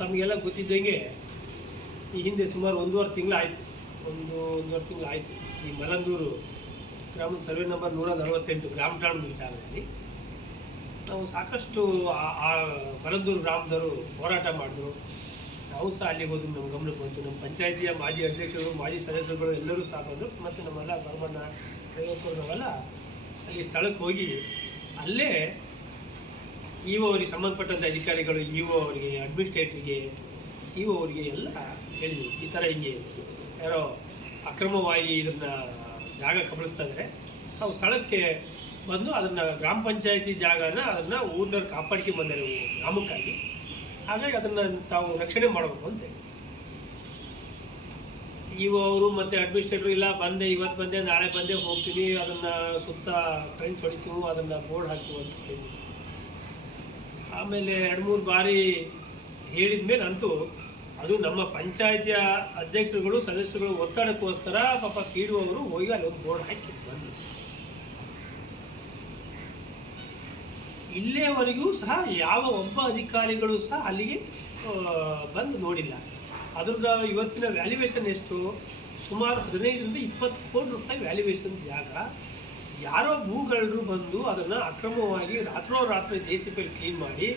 ತಮಗೆಲ್ಲ ಗೊತ್ತಿದ್ದಂಗೆ ಈ ಹಿಂದೆ ಸುಮಾರು ಒಂದೂವರೆ ತಿಂಗಳಾಯಿತು, ಒಂದೂವರೆ ತಿಂಗಳಾಯಿತು ಈ ಮಲಂದೂರು ಗ್ರಾಮದ ಸರ್ವೆ ನಂಬರ್ 148 ಗ್ರಾಮ ಠಾಣದ ವಿಚಾರದಲ್ಲಿ ನಾವು ಸಾಕಷ್ಟು ಆ ಮಲಂದೂರು ಗ್ರಾಮದವರು ಹೋರಾಟ ಮಾಡಿದ್ರು. ನಾವು ಸಹ ಅಲ್ಲಿಗೆ ಹೋದ್ರು, ನಮ್ಮ ಗಮನಕ್ಕೆ ಬಂತು. ನಮ್ಮ ಪಂಚಾಯಿತಿಯ ಮಾಜಿ ಅಧ್ಯಕ್ಷರು, ಮಾಜಿ ಸದಸ್ಯರುಗಳು ಎಲ್ಲರೂ ಸಹ ಬಂದರು. ಮತ್ತು ನಮ್ಮೆಲ್ಲ ಬರಮಣ್ಣ ಪ್ರಯೋಗಕರು ನಾವೆಲ್ಲ ಅಲ್ಲಿ ಸ್ಥಳಕ್ಕೆ ಹೋಗಿ ಅಲ್ಲೇ ಇ ಒ ಅವರಿಗೆ ಸಂಬಂಧಪಟ್ಟಂಥ ಅಧಿಕಾರಿಗಳು, ಇ ಒ ಅವರಿಗೆ, ಅಡ್ಮಿನಿಸ್ಟ್ರೇಟ್ರಿಗೆ, ಸಿ ಒ ಅವರಿಗೆ ಎಲ್ಲ ಹೇಳಿದ್ವಿ, ಈ ಥರ ಹಿಂಗೆ ಯಾರೋ ಅಕ್ರಮವಾಗಿ ಇದನ್ನು ಜಾಗ ಕಬಳಿಸ್ತಾ ಇದ್ದಾರೆ. ತಾವು ಸ್ಥಳಕ್ಕೆ ಬಂದು ಅದನ್ನು ಗ್ರಾಮ ಪಂಚಾಯಿತಿ ಜಾಗನ ಅದನ್ನು ಊರಿನವ್ರು ಕಾಪಾಡ್ಕೊಂಡು ಬಂದರೆ ಗ್ರಾಮಕ್ಕಾಗಿ, ಹಾಗಾಗಿ ಅದನ್ನು ತಾವು ರಕ್ಷಣೆ ಮಾಡಬೇಕು ಅಂತ ಇ ಒ ಅವರು ಮತ್ತು ಅಡ್ಮಿನಿಸ್ಟ್ರೇಟ್ರು ಇಲ್ಲ ಬಂದೆ, ಇವತ್ತು ಬಂದೆ, ನಾಳೆ ಬಂದೆ, ಹೋಗ್ತೀವಿ, ಅದನ್ನು ಸುತ್ತ ಫ್ರೆಂಡ್ಸ್ ಹೊಡಿತೀವಿ, ಅದನ್ನು ಬೋರ್ಡ್ ಹಾಕ್ತೀವಿ ಅಂತ ಹೇಳಿದ್ವಿ. ಆಮೇಲೆ 2-3 ಬಾರಿ ಹೇಳಿದ ಮೇಲೆ ಅಂತೂ ಅದು ನಮ್ಮ ಪಂಚಾಯಿತಿಯ ಅಧ್ಯಕ್ಷರುಗಳು, ಸದಸ್ಯರುಗಳು ಒತ್ತಡಕ್ಕೋಸ್ಕರ ಪಾಪ ಅವರು ಹೋಗಿ ಅಲ್ಲಿ ಒಂದು ಬೋರ್ಡ್ ಹಾಕಿ ಬಂದರು. ಇಲ್ಲೇವರೆಗೂ ಸಹ ಯಾವ ಒಬ್ಬ ಅಧಿಕಾರಿಗಳು ಸಹ ಅಲ್ಲಿಗೆ ಬಂದು ನೋಡಿಲ್ಲ. ಅದ್ರದ್ದು ಇವತ್ತಿನ ವ್ಯಾಲ್ಯೂಯೇಷನ್ ಎಷ್ಟು? ಸುಮಾರು 15-20 ಕೋಟಿ ರೂಪಾಯಿ ವ್ಯಾಲ್ಯೂಯೇಷನ್ ಜಾಗ. ಯಾರೋ ಭೂಗಳರು ಬಂದು ಅದನ್ನು ಅಕ್ರಮವಾಗಿ ರಾತ್ರೋರಾತ್ರಿ JCB ಕ್ಲೀನ್ ಮಾಡಿ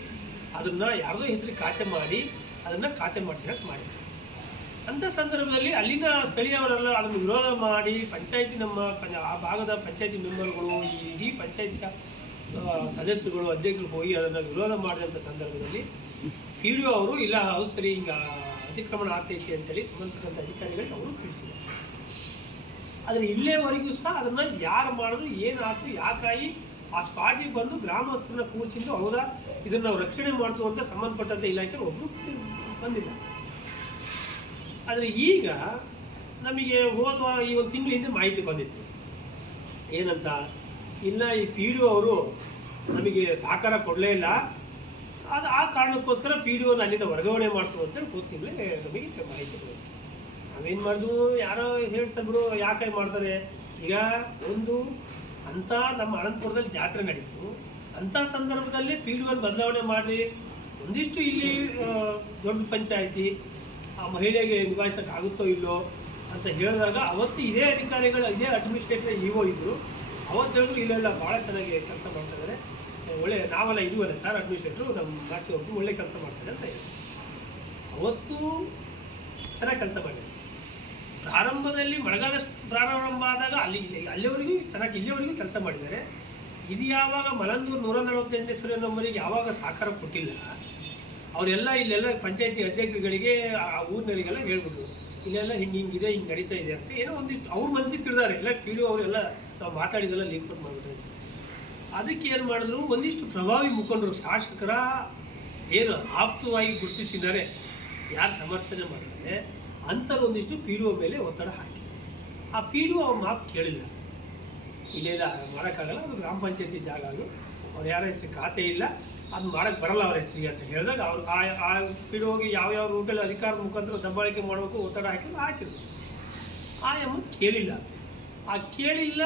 ಅದನ್ನು ಯಾರದೋ ಹೆಸರು ಖಾತೆ ಮಾಡಿ ಅದನ್ನು ಖಾತೆ ಮಾಡಿಸೋಕೆ ಮಾಡಿದ್ರು. ಅಂಥ ಸಂದರ್ಭದಲ್ಲಿ ಅಲ್ಲಿನ ಸ್ಥಳೀಯವರೆಲ್ಲ ಅದನ್ನು ವಿರೋಧ ಮಾಡಿ ಪಂಚಾಯಿತಿ ಆ ಭಾಗದ ಪಂಚಾಯಿತಿ ಮೆಂಬರ್ಗಳು, ಇಡೀ ಪಂಚಾಯಿತಿಯ ಸದಸ್ಯರುಗಳು, ಅಧ್ಯಕ್ಷರು ಹೋಗಿ ಅದನ್ನು ವಿರೋಧ ಮಾಡಿದಂಥ ಸಂದರ್ಭದಲ್ಲಿ PDO ಅವರು ಇಲ್ಲ ಹೌದು ಸರಿ ಹಿಂಗೆ ಅತಿಕ್ರಮಣ ಆಗ್ತೈತಿ ಅಂತೇಳಿ ಸಂಬಂಧಪಟ್ಟಂಥ ಅಧಿಕಾರಿಗಳಿಗೆ ಅವರು ತಿಳಿಸಿದ್ದಾರೆ. ಆದರೆ ಇಲ್ಲೇವರೆಗೂ ಸಹ ಅದನ್ನು ಯಾರು ಮಾಡೋದು, ಏನಾಯ್ತು, ಯಾಕಾಗಿ ಆ ಸ್ಪಾಟಿಗೆ ಬಂದು ಗ್ರಾಮಸ್ಥರನ್ನ ಕೂರಿಸಿದ್ದು, ಹೌದಾ ಇದನ್ನು ನಾವು ರಕ್ಷಣೆ ಮಾಡ್ತು ಅಂತ ಸಂಬಂಧಪಟ್ಟಂಥ ಇಲಾಖೆ ಒಬ್ಬರು ಬಂದಿಲ್ಲ. ಆದರೆ ಈಗ ನಮಗೆ ಹೋದ ಈ ಒಂದು ತಿಂಗಳ ಹಿಂದೆ ಮಾಹಿತಿ ಬಂದಿತ್ತು. ಏನಂತ? ಇಲ್ಲ ಈ PDO ಅವರು ನಮಗೆ ಸಹಕಾರ ಕೊಡಲೇ ಇಲ್ಲ, ಅದು ಆ ಕಾರಣಕ್ಕೋಸ್ಕರ PDOನ ಅಲ್ಲಿಂದ ವರ್ಗಾವಣೆ ಮಾಡ್ತು ಅಂತ ಗೊತ್ತಿಲ್ಲ ನಮಗೆ ಮಾಹಿತಿ ಬಂದಿತ್ತು. ನಾವೇನು ಮಾಡಿದ್ವು, ಯಾರೋ ಹೇಳ್ತಾರೆ ಬಿಡು, ಯಾಕೆ ಮಾಡ್ತಾರೆ. ಈಗ ಒಂದು ಅಂಥ ನಮ್ಮ ಅನಂತಪುರದಲ್ಲಿ ಜಾತ್ರೆ ನಡೀತು, ಅಂಥ ಸಂದರ್ಭದಲ್ಲಿ PDOನ ಬದಲಾವಣೆ ಮಾಡಿ ಒಂದಿಷ್ಟು ಇಲ್ಲಿ ದೊಡ್ಡ ಪಂಚಾಯಿತಿ ಆ ಮಹಿಳೆಗೆ ನಿಭಾಯಿಸೋಕ್ಕಾಗುತ್ತೋ ಇಲ್ಲೋ ಅಂತ ಹೇಳಿದಾಗ ಅವತ್ತು ಇದೇ ಅಧಿಕಾರಿಗಳು, ಇದೇ ಅಡ್ಮಿನಿಸ್ಟ್ರೇಟರ್ ಇ ಒ ಇದ್ದರು. ಅವತ್ತು ಹೇಳಿದ್ರು ಇಲ್ಲ ಭಾಳ ಚೆನ್ನಾಗಿ ಕೆಲಸ ಮಾಡ್ತಾಯಿದ್ದಾರೆ, ಒಳ್ಳೆ ನಾವೆಲ್ಲ ಇದುವಲ್ಲ ಸರ್ ಅಡ್ಮಿನಿಸ್ಟ್ರೇಟ್ರು ನಮ್ಮ ಭಾಷೆ ಹೋಗಿ ಒಳ್ಳೆ ಕೆಲಸ ಮಾಡ್ತಾರೆ ಅಂತ ಹೇಳಿ ಅವತ್ತು ಚೆನ್ನಾಗಿ ಕೆಲಸ ಮಾಡಿದ್ದಾರೆ. ಪ್ರಾರಂಭದಲ್ಲಿ ಮಳೆಗಾಲ ಪ್ರಾರಂಭ ಆದಾಗ ಅಲ್ಲಿವರೆಗೂ ಚೆನ್ನಾಗಿ ಇಲ್ಲಿವರೆಗೂ ಕೆಲಸ ಮಾಡಿದ್ದಾರೆ. ಇದು ಯಾವಾಗ ಮಲಂದೂರು 148 ಸರ್ವೆ ನಂಬರಿಗೆ ಯಾವಾಗ ಸಹಕಾರ ಕೊಟ್ಟಿಲ್ಲ, ಅವರೆಲ್ಲ ಇಲ್ಲೆಲ್ಲ ಪಂಚಾಯತಿ ಅಧ್ಯಕ್ಷರುಗಳಿಗೆ ಆ ಊರಿನವರಿಗೆಲ್ಲ ಹೇಳ್ಬಿಟ್ರು, ಇಲ್ಲೆಲ್ಲ ಹಿಂಗಿದೆ, ಹಿಂಗೆ ನಡೀತಾ ಇದೆ ಅಂತ ಏನೋ ಒಂದಿಷ್ಟು ಅವ್ರ ಮನಸ್ಸಿಗೆ ತಿಳಿದಾರೆ. ಎಲ್ಲ PDO ಅವರೆಲ್ಲ ನಾವು ಮಾತಾಡಿದೆಲ್ಲ ಲೀಕ್ಔಟ್ ಮಾಡಿಬಿಟ್ರೆ. ಅದಕ್ಕೆ ಏನು ಮಾಡಿದ್ರು, ಒಂದಿಷ್ಟು ಪ್ರಭಾವಿ ಮುಖಂಡರು, ಶಾಸಕರ ಏನು ಆಪ್ತವಾಗಿ ಗುರುತಿಸಿದ್ದಾರೆ, ಯಾರು ಸಮರ್ಥನೆ ಮಾಡಿದ್ದಾರೆ ಅಂಥವ್ರು ಒಂದಿಷ್ಟು PDO ಮೇಲೆ ಒತ್ತಡ ಹಾಕಿ ಆ PDO ಅವ್ರ ಮಾತು ಕೇಳಿಲ್ಲ. ಇಲ್ಲೆಲ್ಲ ಮಾಡೋಕ್ಕಾಗಲ್ಲ, ಅದು ಗ್ರಾಮ ಪಂಚಾಯತಿ ಜಾಗ, ಅದು ಅವ್ರು ಯಾರ ಹೆಸರು ಖಾತೆ ಇಲ್ಲ, ಅದು ಮಾಡೋಕ್ಕೆ ಬರಲ್ಲ ಅವ್ರ ಹೆಸರಿಗೆ ಅಂತ ಹೇಳಿದಾಗ ಅವ್ರು ಆ PDOಗೆ ಯಾವ್ಯಾವ ರೂಟಲ್ಲಿ ಅಧಿಕಾರದ ಮುಖಾಂತರ ದಬ್ಬಾಳಿಕೆ ಮಾಡಬೇಕು ಒತ್ತಡ ಹಾಕಿದ್ರು. ಆ ಎಂಬುದು ಕೇಳಿಲ್ಲ. ಆ ಕೇಳಿಲ್ಲ,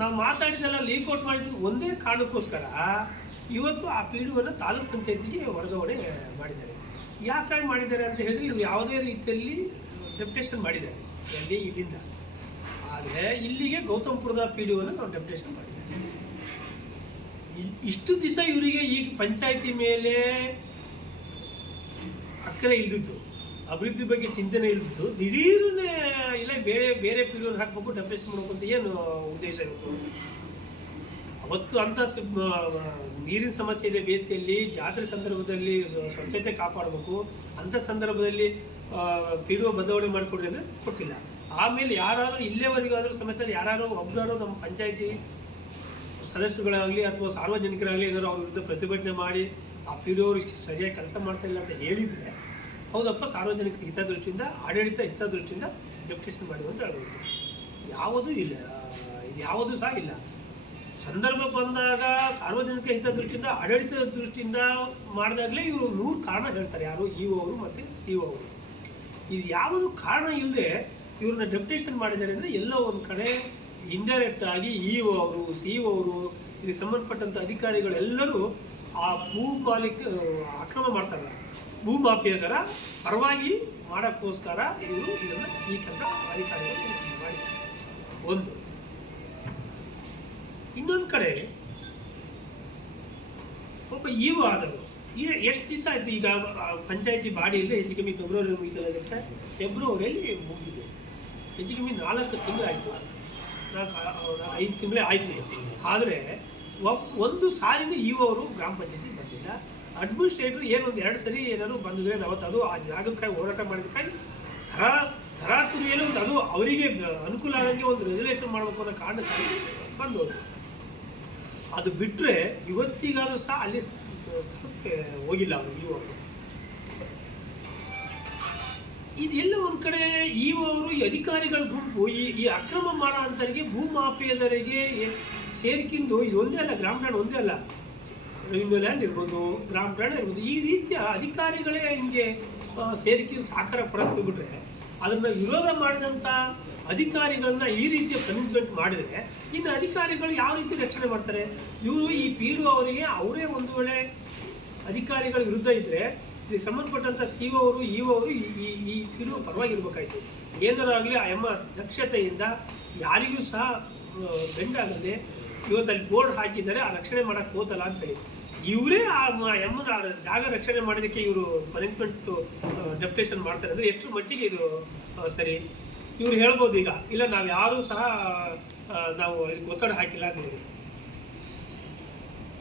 ನಾವು ಮಾತಾಡಿದೆಲ್ಲ ಲೀಕ್ಔಟ್ ಮಾಡಿದ್ದು ಒಂದೇ ಕಾರಣಕ್ಕೋಸ್ಕರ ಇವತ್ತು ಆ PDOನ ತಾಲೂಕು ಪಂಚಾಯತಿಗೆ ವರ್ಗಾವಣೆ ಮಾಡಿದ್ದಾರೆ. ಯಾಕಾಗಿ ಮಾಡಿದ್ದಾರೆ ಅಂತ ಹೇಳಿದ್ರೆ, ಇವರು ಯಾವುದೇ ರೀತಿಯಲ್ಲಿ ಡೆಪ್ಯುಟೇಷನ್ ಮಾಡಿದ್ದಾರೆ ಇಲ್ಲಿಂದ. ಆದರೆ ಇಲ್ಲಿಗೆ ಗೌತಮ್ಪುರದ PDOನ ನಾವು ಡೆಪ್ಯುಟೇಷನ್ ಮಾಡಿದ್ದೇವೆ. ಇಷ್ಟು ದಿವಸ ಇವರಿಗೆ ಈಗ ಪಂಚಾಯಿತಿ ಮೇಲೆ ಅಕ್ಕರೆ ಇಲ್ದಿದ್ದು, ಅಭಿವೃದ್ಧಿ ಬಗ್ಗೆ ಚಿಂತನೆ ಇಲ್ದಿದ್ದು, ದಿಢೀರನ್ನೇ ಇಲ್ಲ ಬೇರೆ PDOನ ಹಾಕಬೇಕು, ಡೆಪ್ಯುಟೇಷನ್ ಮಾಡಬೇಕು ಅಂತ ಏನು ಉದ್ದೇಶ ಇತ್ತು? ಅವತ್ತು ಅಂಥ ನೀರಿನ ಸಮಸ್ಯೆ ಇದೆ, ಬೇಸಿಗೆಯಲ್ಲಿ ಜಾತ್ರೆ ಸಂದರ್ಭದಲ್ಲಿ ಸ್ವಚ್ಛತೆ ಕಾಪಾಡಬೇಕು, ಅಂಥ ಸಂದರ್ಭದಲ್ಲಿ PDO ಬದಲಾವಣೆ ಮಾಡಿಕೊಡ್ರಿ ಅಂದರೆ ಕೊಟ್ಟಿಲ್ಲ. ಆಮೇಲೆ ಯಾರಾದರೂ ಇಲ್ಲೇವರೆಗಾದರೂ ಸಮೇತ ಯಾರು ಒಬ್ಬರು ನಮ್ಮ ಪಂಚಾಯಿತಿ ಸದಸ್ಯರುಗಳಾಗಲಿ ಅಥವಾ ಸಾರ್ವಜನಿಕರಾಗಲಿ ಏನಾದ್ರು ಅವ್ರ ವಿರುದ್ಧ ಪ್ರತಿಭಟನೆ ಮಾಡಿ ಆ PDO ಅವರು ಇಷ್ಟು ಸರಿಯಾಗಿ ಕೆಲಸ ಮಾಡ್ತಾಯಿಲ್ಲ ಅಂತ ಹೇಳಿದರೆ, ಹೌದಪ್ಪ ಸಾರ್ವಜನಿಕ ಹಿತದೃಷ್ಟಿಯಿಂದ, ಆಡಳಿತ ಹಿತದೃಷ್ಟಿಯಿಂದ ಡೆಪ್ಯುಟೇಷನ್ ಮಾಡಿ ಅಂತ ಹೇಳ್ಬೋದು. ಯಾವುದೂ ಇಲ್ಲ, ಇದು ಯಾವುದೂ ಸಹ ಇಲ್ಲ. ಸಂದರ್ಭ ಬಂದಾಗ ಸಾರ್ವಜನಿಕ ಹಿತದೃಷ್ಟಿಯಿಂದ, ಆಡಳಿತದ ದೃಷ್ಟಿಯಿಂದ ಮಾಡಿದಾಗಲೇ ಇವರು 100 ಕಾರಣ ಹೇಳ್ತಾರೆ, ಯಾರು ಇ ಒ ಅವರು ಮತ್ತು ಸಿ ಒ ಅವರು. ಇದು ಯಾವುದು ಕಾರಣ ಇಲ್ಲದೆ ಇವ್ರನ್ನ ಡೆಪ್ಯುಟೇಷನ್ ಮಾಡಿದ್ದಾರೆ ಅಂದರೆ ಎಲ್ಲೋ ಒಂದು ಕಡೆ ಇಂಡೈರೆಕ್ಟ್ ಆಗಿ ಇ ಒ ಅವರು, ಸಿ ಒ ಅವರು, ಇದಕ್ಕೆ ಸಂಬಂಧಪಟ್ಟಂಥ ಅಧಿಕಾರಿಗಳೆಲ್ಲರೂ ಆ ಭೂ ಮಾಲೀಕ ಅಕ್ರಮ ಮಾಡ್ತಾರಲ್ಲ, ಭೂ ಮಾಫಿಯಾದರ ಪರವಾಗಿ ಮಾಡೋಕ್ಕೋಸ್ಕರ ಇವರು ಇದನ್ನು ಈ ಕೆಲಸ ಅಧಿಕಾರಿಗಳು ಮಾಡಿದ್ದಾರೆ. ಒಂದು ಇನ್ನೊಂದು ಕಡೆ ಒಬ್ಬ ಇವ ಆದರು ಎಷ್ಟು ದಿವಸ ಆಯಿತು ಈಗ ಪಂಚಾಯತಿ ಬಾಡಿಯಲ್ಲಿ ಹೆಚ್ಚು ಕಮ್ಮಿ ಫೆಬ್ರವರಿ ಮುಗಿದಲ್ಲ, ಫೆಬ್ರವರಿಯಲ್ಲಿ ಮುಗಿದಿದೆ. ಹೆಚ್ಚು ಕಮ್ಮಿ 4 ತಿಂಗಳು ಆಯಿತು, 5 ತಿಂಗಳೇ ಆಯಿತು. ಆದರೆ ಒಂದು ಸಾರಿನ ಇವರು ಗ್ರಾಮ ಪಂಚಾಯತಿ ಬಂದಿಲ್ಲ. ಅಡ್ಮಿನಿಸ್ಟ್ರೇಟರ್ ಏನೊಂದು 2 ಸರಿ ಏನಾದ್ರು ಬಂದಿದ್ರೆ ಅವತ್ತು ಅದು ಆ ಜಾಗಕ್ಕಾಗಿ ಹೋರಾಟ ಮಾಡಿದಕ್ಕಾಗಿ ತರಾತುರಿಯಲ್ಲಿ ಒಂದು ಅದು ಅವರಿಗೆ ಅನುಕೂಲ ಆಗಂಗೆ ಒಂದು ರೆಸಲ್ಯೂಷನ್ ಮಾಡಬೇಕು ಅನ್ನೋ ಕಾರಣಕ್ಕಾಗಿ ಬಂದವರು. ಅದು ಬಿಟ್ಟರೆ ಇವತ್ತಿಗಾದ್ರೂ ಸಹ ಅಲ್ಲಿ ಸ್ಥಳಕ್ಕೆ ಹೋಗಿಲ್ಲ ಅವರು ಇವರು. ಇದೆಲ್ಲ ಒಂದು ಕಡೆ ಇವರು ಈ ಅಧಿಕಾರಿಗಳ ಗುಂಪು ಈ ಅಕ್ರಮ ಮಾಡೋ ಅಂಥವರಿಗೆ ಭೂ ಮಾಫಿಯಾದವರಿಗೆ ಸೇರ್ಕಿಂದು ಇದೊಂದೇ ಅಲ್ಲ, ಗ್ರಾಮ ಠಾಣೆ ಒಂದೇ ಅಲ್ಲ, ರೆವಿನ್ಯೂ ಲ್ಯಾಂಡ್ ಇರ್ಬೋದು, ಗ್ರಾಮ ಠಾಣೆ ಇರ್ಬೋದು, ಈ ರೀತಿಯ ಅಧಿಕಾರಿಗಳೇ ಹಿಂಗೆ ಸೇರಿಕೆ ಸಾಕಾರ ಪಡೆದುಬಿಟ್ರೆ ಅದನ್ನು ವಿರೋಧ ಮಾಡಿದಂಥ ಅಧಿಕಾರಿಗಳನ್ನ ಈ ರೀತಿಯ ಪನಿಷ್ಮೆಂಟ್ ಮಾಡಿದರೆ ಇನ್ನು ಅಧಿಕಾರಿಗಳು ಯಾವ ರೀತಿ ರಕ್ಷಣೆ ಮಾಡ್ತಾರೆ? ಇವರು ಈ ಪಿ.ಡಿ.ಒ ಅವರಿಗೆ ಅವರೇ ಒಂದು ವೇಳೆ ಅಧಿಕಾರಿಗಳ ವಿರುದ್ಧ ಇದ್ದರೆ ಇದಕ್ಕೆ ಸಂಬಂಧಪಟ್ಟಂಥ ಸಿ.ಒ ಅವರು ಇ.ಒ ಅವರು ಈ ಪಿ.ಡಿ.ಒ ಪರವಾಗಿರ್ಬೇಕಾಯ್ತು. ಏನಾರಾಗಲಿ ಆ ಎಮ್ಮ ದಕ್ಷತೆಯಿಂದ ಯಾರಿಗೂ ಸಹ ಬೆಂಡಾಗದೆ ಇವತ್ತಲ್ಲಿ ಬೋರ್ಡ್ ಹಾಕಿದ್ದಾರೆ, ಆ ರಕ್ಷಣೆ ಮಾಡೋಕ್ಕೆ ಹೋತಲ್ಲ ಅಂತೇಳಿ ಇವರೇ ಆ ಎಮ್ಮನ ಜಾಗ ರಕ್ಷಣೆ ಮಾಡೋದಕ್ಕೆ ಇವರು ಪನಿಷ್ಮೆಂಟ್ ಡೆಪ್ಟೇಷನ್ ಮಾಡ್ತಾರೆ ಅಂದರೆ ಎಷ್ಟು ಮಟ್ಟಿಗೆ ಇದು ಸರಿ? ಇವ್ರು ಹೇಳ್ಬೋದು ಈಗ ಇಲ್ಲ ನಾವು ಯಾರೂ ಸಹ ನಾವು ಇದಕ್ಕೆ ಒತ್ತಡ ಹಾಕಿಲ್ಲ ಅಂತ.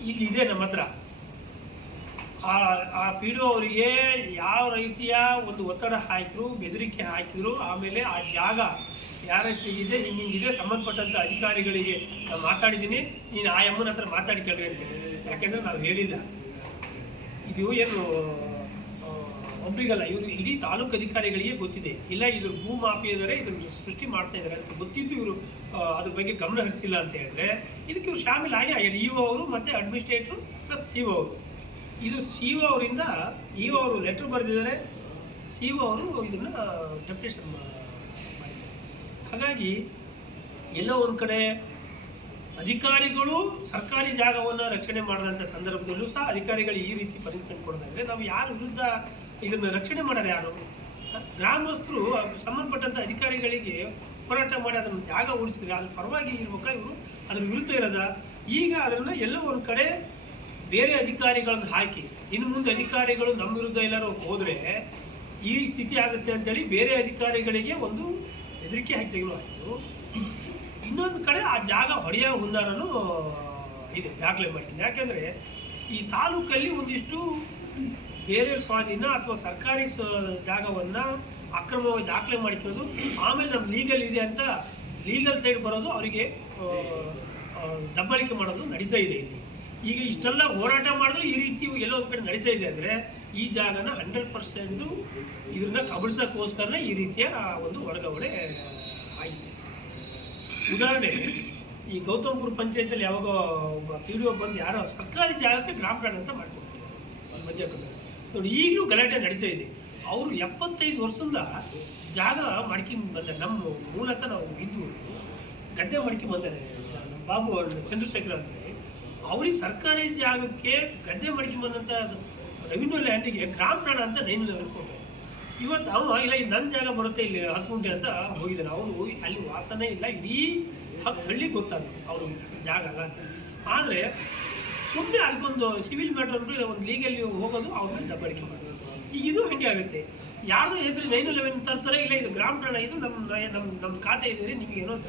ಇಲ್ಲಿದೆ ನಮ್ಮ ಹತ್ರ ಆ ಪಿ.ಡಿ.ಒ ಅವರಿಗೆ ಯಾವ ರೀತಿಯ ಒಂದು ಒತ್ತಡ ಹಾಕಿದ್ರು, ಬೆದರಿಕೆ ಹಾಕಿದ್ರು, ಆಮೇಲೆ ಆ ಜಾಗ ಯಾರ ಹೆಸರಿಗಿದೆ ಹಿಂಗಿದೆ ಸಂಬಂಧಪಟ್ಟಂಥ ಅಧಿಕಾರಿಗಳಿಗೆ ನಾನು ಮಾತಾಡಿದ್ದೀನಿ, ನೀನು ಆ ಎಮ್ಮನ ಹತ್ರ ಮಾತಾಡಿ ಕೇಳಿ ಅಂತೇಳಿ. ಯಾಕೆಂದರೆ ನಾವು ಹೇಳಿಲ್ಲ, ಇದು ಏನು ಒಬ್ರಿಗಲ್ಲ, ಇವರು ಇಡೀ ತಾಲೂಕು ಅಧಿಕಾರಿಗಳಿಗೆ ಗೊತ್ತಿದೆ. ಇಲ್ಲ ಇದ್ರ ಭೂ ಮಾಫಿಯಾದರೆ ಇದನ್ನು ಸೃಷ್ಟಿ ಮಾಡ್ತಾ ಇದ್ದಾರೆ ಅಂತ ಗೊತ್ತಿದ್ದು ಇವರು ಅದ್ರ ಬಗ್ಗೆ ಗಮನ ಹರಿಸಿಲ್ಲ ಅಂತ ಹೇಳಿದ್ರೆ ಇದಕ್ಕೆ ಇವರು ಶಾಮೀಲ್ ಆಗಿ ಇ.ಒ ಅವರು ಮತ್ತು ಅಡ್ಮಿನಿಸ್ಟ್ರೇಟ್ರು ಪ್ಲಸ್ ಸಿ.ಒ ಅವರು. ಇದು ಸಿ.ಒ ಅವರಿಂದ ಇ.ಒ ಅವರು ಲೆಟ್ರ್ ಬರೆದಿದ್ದಾರೆ, ಸಿ.ಒ ಅವರು ಇದನ್ನು ಡೆಪ್ಟೇಷನ್ ಮಾಡಿದ್ದಾರೆ. ಹಾಗಾಗಿ ಎಲ್ಲೋ ಒಂದು ಕಡೆ ಅಧಿಕಾರಿಗಳು ಸರ್ಕಾರಿ ಜಾಗವನ್ನು ರಕ್ಷಣೆ ಮಾಡಿದಂಥ ಸಂದರ್ಭದಲ್ಲೂ ಸಹ ಅಧಿಕಾರಿಗಳು ಈ ರೀತಿ ಪನಿಷ್ಮೆಂಟ್ ಕೊಡೋದಾದರೆ ನಾವು ಯಾರ ವಿರುದ್ಧ ಇದನ್ನು ರಕ್ಷಣೆ ಮಾಡೋರು ಯಾರು? ಗ್ರಾಮಸ್ಥರು ಸಂಬಂಧಪಟ್ಟಂಥ ಅಧಿಕಾರಿಗಳಿಗೆ ಹೋರಾಟ ಮಾಡಿ ಅದನ್ನು ಜಾಗ ಉಳಿಸಿದ್ರೆ ಅದ್ರ ಪರವಾಗಿ ಇರ್ಬೇಕಾ ಇವರು ಅದ್ರ ವಿರುದ್ಧ ಇರೋದ? ಈಗ ಅದನ್ನು ಎಲ್ಲೋ ಒಂದು ಕಡೆ ಬೇರೆ ಅಧಿಕಾರಿಗಳನ್ನು ಹಾಕಿ ಇನ್ನು ಮುಂದೆ ಅಧಿಕಾರಿಗಳು ನಮ್ಮ ವಿರುದ್ಧ ಎಲ್ಲರೂ ಹೋದರೆ ಈ ಸ್ಥಿತಿ ಆಗುತ್ತೆ ಅಂತೇಳಿ ಬೇರೆ ಅಧಿಕಾರಿಗಳಿಗೆ ಒಂದು ಹೆದರಿಕೆ ಹಾಕಿ ತೆಗೆದು ಆಯಿತು. ಇನ್ನೊಂದು ಕಡೆ ಆ ಜಾಗ ಹೊಡೆಯೋ ಹುನ್ನಾರನೂ ಇದೆ, ದಾಖಲೆ ಮಾಡ್ತೀನಿ. ಯಾಕೆಂದರೆ ಈ ತಾಲೂಕಲ್ಲಿ ಒಂದಿಷ್ಟು ಬೇರೆ ಸ್ವಾಧೀನ ಅಥವಾ ಸರ್ಕಾರಿ ಜಾಗವನ್ನು ಅಕ್ರಮವಾಗಿ ದಾಖಲೆ ಮಾಡಿಕೊಳ್ಳೋದು, ಆಮೇಲೆ ನಮ್ಮ ಲೀಗಲ್ ಇದೆ ಅಂತ ಲೀಗಲ್ ಸೈಡ್ ಬರೋದು, ಅವರಿಗೆ ದಬ್ಬಾಳಿಕೆ ಮಾಡೋದು ನಡೀತಾ ಇದೆ ಇಲ್ಲಿ. ಈಗ ಇಷ್ಟೆಲ್ಲ ಹೋರಾಟ ಮಾಡಿದ್ರು ಈ ರೀತಿ ಎಲ್ಲೋ ಒಂದು ಕಡೆ ನಡೀತಾ ಇದೆ ಅಂದರೆ ಈ ಜಾಗನ 100% ಇದನ್ನ ಕಬಳಿಸೋಕ್ಕೋಸ್ಕರನೇ ಈ ರೀತಿಯ ಒಂದು ವರ್ಗಾವಣೆ ಆಗಿದೆ. ಉದಾಹರಣೆ, ಈ ಗೌತಮ್ಪುರ ಪಂಚಾಯತಲ್ಲಿ ಯಾವಾಗ ಒಬ್ಬ ಪಿ.ಡಿ.ಒ ಬಂದು ಯಾರೋ ಸರ್ಕಾರಿ ಜಾಗಕ್ಕೆ ಗ್ರಾಮ ಠಾಣೆ ಅಂತ ಮಾಡ್ಕೊಡ್ತಾರೆ ಮಧ್ಯಪ್ರದೇಶ ನೋಡಿ. ಈಗಲೂ ಗಲಾಟೆ ನಡೀತಾ ಇದೆ. ಅವರು 75 ವರ್ಷದಿಂದ ಜಾಗ ಮಾಡ್ಕೊಂಡು ಬಂದ, ನಮ್ಮ ಮೂಲತಃ ನಾವು ಹಿಂದೂರು ಗದ್ದೆ ಮಾಡ್ಕೊಂಡು ಬಂದಾರೆ. ನಮ್ಮ ಬಾಬು ಚಂದ್ರಶೇಖರ್ ಅಂತೇಳಿ ಅವ್ರಿಗೆ ಸರ್ಕಾರಿ ಜಾಗಕ್ಕೆ ಗದ್ದೆ ಮಾಡ್ಕೊಂಡು ಬಂದಂಥ ರೆವಿನ್ಯೂ ಲ್ಯಾಂಡಿಗೆ ಗ್ರಾಮ ಠಾಣೆ ಅಂತ 911 ಕೊಟ್ಟೆ. ಇವತ್ತು ಅವ ಇಲ್ಲ ಇದು ನನ್ನ ಜಾಗ ಬರುತ್ತೆ ಇಲ್ಲಿ 10 ಗುಂಟೆ ಅಂತ ಹೋಗಿದ್ದಾನೆ. ಅವನು ಹೋಗಿ ಅಲ್ಲಿ ವಾಸನೆ ಇಲ್ಲ, ಇಡೀ ಹಳ್ಳಿ ಗೊತ್ತಾಗ ಅವರು ಜಾಗ ಅಲ್ಲ ಅಂತ. ಆದರೆ ಸುಮ್ಮನೆ ಅದಕ್ಕೊಂದು ಸಿವಿಲ್ ಮ್ಯಾಟರ್ ಒಂದು ಲೀಗಲ್ಲಿ ಹೋಗೋದು ಅವ್ರ ಮೇಲೆ ದಬ್ಬಾಳಿಕೆ ಮಾಡೋದು. ಈಗ ಇದು ಹಾಗೆ ಆಗುತ್ತೆ. ಯಾರ್ದೋ ಹೆಸರು 911 ತರ್ತಾರೆ, ಇಲ್ಲ ಇದು ಗ್ರಾಮ ಠಾಣೆ, ಇದು ನಮ್ಮ ಖಾತೆ ಇದೆ ನಿಮಗೇನೋ ಅಂತ.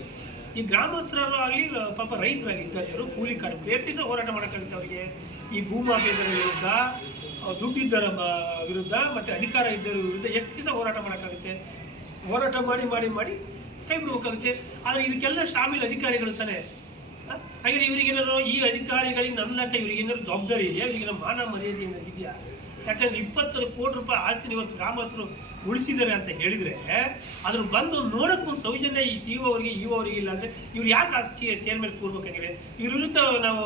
ಈ ಗ್ರಾಮಸ್ಥರು ಆಗಲಿ ಪಾಪ ರೈತರಾಗಲಿ ಇದ್ದರು ಕೂಲಿ ಕಾರ್ಮಿಕರು ಎಷ್ಟು ದಿವಸ ಹೋರಾಟ ಮಾಡೋಕ್ಕಾಗುತ್ತೆ ಅವರಿಗೆ? ಈ ಭೂ ಮಾಫಿಯಾದರ ವಿರುದ್ಧ, ದುಡ್ಡಿದ್ದರ ವಿರುದ್ಧ ಮತ್ತು ಅಧಿಕಾರ ಇದ್ದರ ವಿರುದ್ಧ ಎಷ್ಟು ದಿವಸ ಹೋರಾಟ ಮಾಡೋಕ್ಕಾಗುತ್ತೆ? ಹೋರಾಟ ಮಾಡಿ ಮಾಡಿ ಮಾಡಿ ಕೈ ಬಿಡಬೇಕಾಗುತ್ತೆ. ಆದರೆ ಇದಕ್ಕೆಲ್ಲ ಶಾಮೀಲ್ ಅಧಿಕಾರಿಗಳು ತಾನೆ. ಹಾಗೆ ಇವರಿಗೇನಾದ್ರು ಈ ಅಧಿಕಾರಿಗಳಿಗೆ ನನ್ನ ಲೆಕ್ಕ ಇವರಿಗೇನಾದ್ರು ಜವಾಬ್ದಾರಿ ಇದೆಯಾ? ಇವರಿಗೇನೋ ಮಾನ ಮರ್ಯಾದೆ ಏನಾದ್ರು ಇದೆಯಾ? ಯಾಕಂದ್ರೆ 20 ಕೋಟಿ ರೂಪಾಯಿ ಆಸ್ತಿನ ಇವತ್ತು ಗ್ರಾಮಸ್ಥರು ಉಳಿಸಿದ್ದಾರೆ ಅಂತ ಹೇಳಿದರೆ ಅದ್ರ ಬಂದು ನೋಡೋಕ್ಕೆ ಒಂದು ಸೌಜನ್ಯ ಈ ಸಿ.ಒ ಅವರಿಗೆ ಇ.ಒ ಅವರಿಗೆ ಇಲ್ಲ ಅಂದರೆ ಇವ್ರು ಯಾಕೆ ಆ ಚೇರ್ ಮೇಲೆ ಕೂರ್ಬೇಕಾಗಿದೆ? ಇವ್ರ ವಿರುದ್ಧ ನಾವು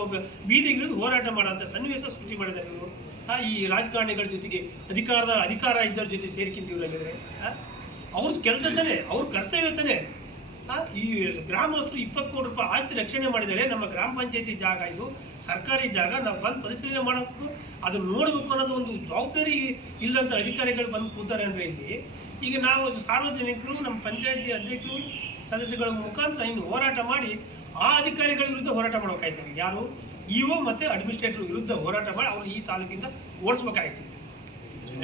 ಬೀದಿಗಿಳಿದು ಹೋರಾಟ ಮಾಡೋಂಥ ಸನ್ನಿವೇಶ ಸೃಷ್ಟಿ ಮಾಡಿದ್ದಾರೆ ಇವರು. ಈ ರಾಜಕಾರಣಿಗಳ ಜೊತೆಗೆ ಅಧಿಕಾರ ಇದ್ದವ್ರ ಜೊತೆ ಸೇರ್ಕೊಂಡು ಇವ್ರಾಗಿದ್ದಾರೆ. ಅವ್ರದ್ದು ಕೆಲಸ ತಾನೆ, ಅವ್ರ ಕರ್ತವ್ಯ ತಾನೆ. ಈ ಗ್ರಾಮಸ್ಥರು 20 ಕೋಟಿ ರೂಪಾಯಿ ಆಸ್ತಿ ರಕ್ಷಣೆ ಮಾಡಿದ್ದಾರೆ. ನಮ್ಮ ಗ್ರಾಮ ಪಂಚಾಯತಿ ಜಾಗ, ಇದು ಸರ್ಕಾರಿ ಜಾಗ, ನಾವು ಬಂದು ಪರಿಶೀಲನೆ ಮಾಡಬೇಕು, ಅದನ್ನು ನೋಡಬೇಕು ಅನ್ನೋದು ಒಂದು ಜವಾಬ್ದಾರಿ ಇಲ್ಲಂತ ಅಧಿಕಾರಿಗಳು ಬಂದು ಕೂತಾರೆ ಅಂದರೆ ಇಲ್ಲಿ ಈಗ ನಾವು ಸಾರ್ವಜನಿಕರು ನಮ್ಮ ಪಂಚಾಯತಿ ಅಧ್ಯಕ್ಷರು ಸದಸ್ಯಗಳ ಮುಖಾಂತರ ಇನ್ನು ಹೋರಾಟ ಮಾಡಿ ಆ ಅಧಿಕಾರಿಗಳ ವಿರುದ್ಧ ಹೋರಾಟ ಮಾಡಬೇಕಾಯ್ತು. ಯಾರು ಇಒ ಮತ್ತು ಅಡ್ಮಿನಿಸ್ಟ್ರೇಟರ್ ವಿರುದ್ಧ ಹೋರಾಟ ಮಾಡಿ ಅವರು ಈ ತಾಲೂಕಿಂದ ಓಡಿಸ್ಬೇಕಾಯ್ತು.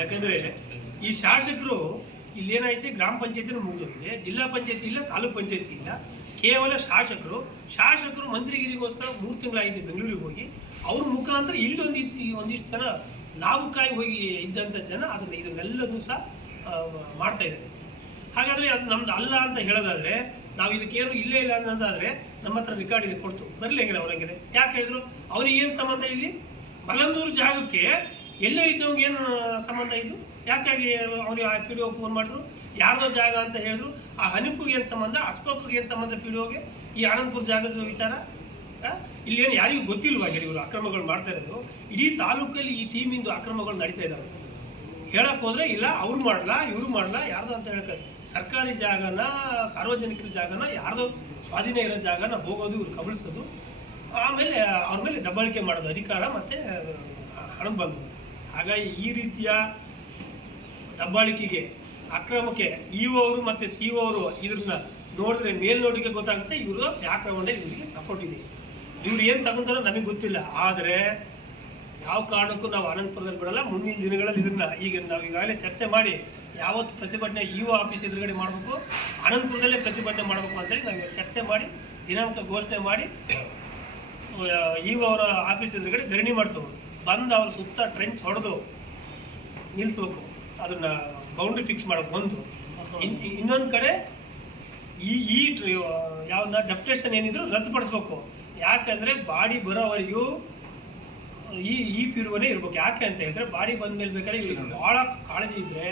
ಯಾಕಂದರೆ ಈ ಶಾಸಕರು ಇಲ್ಲೇನೈತೆ, ಗ್ರಾಮ ಪಂಚಾಯತಿನೂ ಮುಗಿದೋಗಿದೆ, ಜಿಲ್ಲಾ ಪಂಚಾಯತಿ ಇಲ್ಲ, ತಾಲೂಕು ಪಂಚಾಯತಿ ಇಲ್ಲ, ಕೇವಲ ಶಾಸಕರು ಮಂತ್ರಿಗಿರಿಗೋಸ್ಕರ 3 ತಿಂಗಳಾಗಿದೆ ಬೆಂಗಳೂರಿಗೆ ಹೋಗಿ ಅವ್ರ ಮುಖಾಂತರ ಇಲ್ಲಿ ಒಂದಿಷ್ಟು ಜನ ಲಾಭಕ್ಕಾಗಿ ಹೋಗಿ ಇದ್ದಂಥ ಜನ ಇದನ್ನೆಲ್ಲದೂ ಸಹ ಮಾಡ್ತಾ ಇದ್ದಾರೆ. ಹಾಗಾದರೆ ಅದು ನಮ್ದು ಅಲ್ಲ ಅಂತ ಹೇಳೋದಾದರೆ, ನಾವು ಇದಕ್ಕೇನು ಇಲ್ಲೇ ಇಲ್ಲ ಅನ್ನೋದಾದರೆ ನಮ್ಮ ಹತ್ರ ರೆಕಾರ್ಡ್ ಇದೆ, ಕೊಡ್ತು ಬರಲಿ ಹೆಂಗಿದೆ ಅವ್ರಂಗಿದೆ. ಯಾಕೆ ಹೇಳಿದ್ರು? ಅವ್ರಿಗೆ ಏನು ಸಂಬಂಧ ಇಲ್ಲಿ? ಮಲಂದೂರು ಜಾಗಕ್ಕೆ ಎಲ್ಲೋ ಇದ್ದವ್ರಿಗೆ ಏನು ಸಂಬಂಧ ಇದು? ಯಾಕಾಗಿ ಅವ್ರಿಗೆ ಆ ಪಿ ಡಿ ಒ ಫೋನ್ ಮಾಡಿದ್ರು, ಯಾರ್ದೋ ಜಾಗ ಅಂತ ಹೇಳಿದ್ರು. ಆ ಹನಿಪುಗೆ ಏನು ಸಂಬಂಧ, ಅಸ್ಪಕ್ಗೆ ಏನು ಸಂಬಂಧ ಪಿ ಡಿ ಒಗೆ? ಈ ಆನಂದಪುರ ಜಾಗದ ವಿಚಾರ ಇಲ್ಲೇನು ಯಾರಿಗೂ ಗೊತ್ತಿಲ್ವಾಗಿ ಇವರು ಅಕ್ರಮಗಳು ಮಾಡ್ತಾ ಇರೋದು. ಇಡೀ ತಾಲೂಕಲ್ಲಿ ಈ ಟೀಮಿಂದು ಅಕ್ರಮಗಳು ನಡೀತಾ ಇದ್ದಾವೆ. ಹೇಳಕ್ಕೆ ಹೋದರೆ ಇಲ್ಲ ಅವ್ರು ಮಾಡಲ್ಲ ಇವರು ಮಾಡಲ್ಲ, ಯಾರ್ದೋ ಅಂತ ಹೇಳಕ್ಕೆ, ಸರ್ಕಾರಿ ಜಾಗನ, ಸಾರ್ವಜನಿಕರ ಜಾಗನ, ಯಾರ್ದೋ ಸ್ವಾಧೀನ ಇರೋ ಜಾಗನ ಹೋಗೋದು, ಇವ್ರು ಕಬಳಿಸೋದು, ಆಮೇಲೆ ಅವ್ರ ಮೇಲೆ ದಬ್ಬಾಳಿಕೆ ಮಾಡೋದು, ಅಧಿಕಾರ ಮತ್ತು ಹಣ ಬಂದು. ಹಾಗಾಗಿ ಈ ರೀತಿಯ ದಬ್ಬಾಳಿಕೆಗೆ, ಅಕ್ರಮಕ್ಕೆ ಇಒ ಅವರು ಮತ್ತು ಸಿ ಒ ಅವರು ಇದನ್ನ ನೋಡಿದ್ರೆ ಮೇಲ್ನೋಟಿಗೆ ಗೊತ್ತಾಗುತ್ತೆ ಇವರು ಆಕ್ರಮಣ ಇವರಿಗೆ ಸಪೋರ್ಟ್ ಇದೆ. ಇವ್ರು ಏನು ತಗೊಂತಾರೋ ನಮಗೆ ಗೊತ್ತಿಲ್ಲ. ಆದರೆ ಯಾವ ಕಾರಣಕ್ಕೂ ನಾವು ಅನಂತಪುರದಲ್ಲಿ ಬಿಡಲ್ಲ. ಮುಂದಿನ ದಿನಗಳಲ್ಲಿ ಇದನ್ನ ನಾವು ಈಗಾಗಲೇ ಚರ್ಚೆ ಮಾಡಿ ಯಾವತ್ತು ಪ್ರತಿಭಟನೆ ಇಒ ಆಫೀಸ್ ಎದುರುಗಡೆ ಮಾಡಬೇಕು, ಅನಂತಪುರದಲ್ಲೇ ಪ್ರತಿಭಟನೆ ಮಾಡಬೇಕು ಅಂತೇಳಿ ನಾವು ಚರ್ಚೆ ಮಾಡಿ ದಿನಾಂಕ ಘೋಷಣೆ ಮಾಡಿ ಇಒ ಅವರ ಆಫೀಸ್ ಎದುರುಗಡೆ ಧರಣಿ ಮಾಡ್ತೇವೆ. ಬಂದು ಅವ್ರ ಸುತ್ತ ಟ್ರೆಂಚ್ ಹೊಡೆದು ನಿಲ್ಲಿಸ್ಬೇಕು, ಅದನ್ನ ಬೌಂಡ್ರಿ ಫಿಕ್ಸ್ ಮಾಡೋಕೆ ಒಂದು. ಇನ್ನೊಂದು ಕಡೆ ಈ ಯಾವ್ದು ಡೆಪ್ಟೇಷನ್ ಏನಿದ್ರು ರದ್ದುಪಡಿಸ್ಬೇಕು. ಯಾಕಂದರೆ ಬಾಡಿ ಬರೋವರೆಗೂ ಈ ಪಿರುವನೇ ಇರ್ಬೇಕು. ಯಾಕೆ ಅಂತ ಹೇಳಿದ್ರೆ ಬಾಡಿ ಬಂದ ಮೇಲೆ ಬೇಕಾದ್ರೆ ಇವ್ರಿಗೆ ಭಾಳ ಕಾಳಜಿ ಇದ್ದರೆ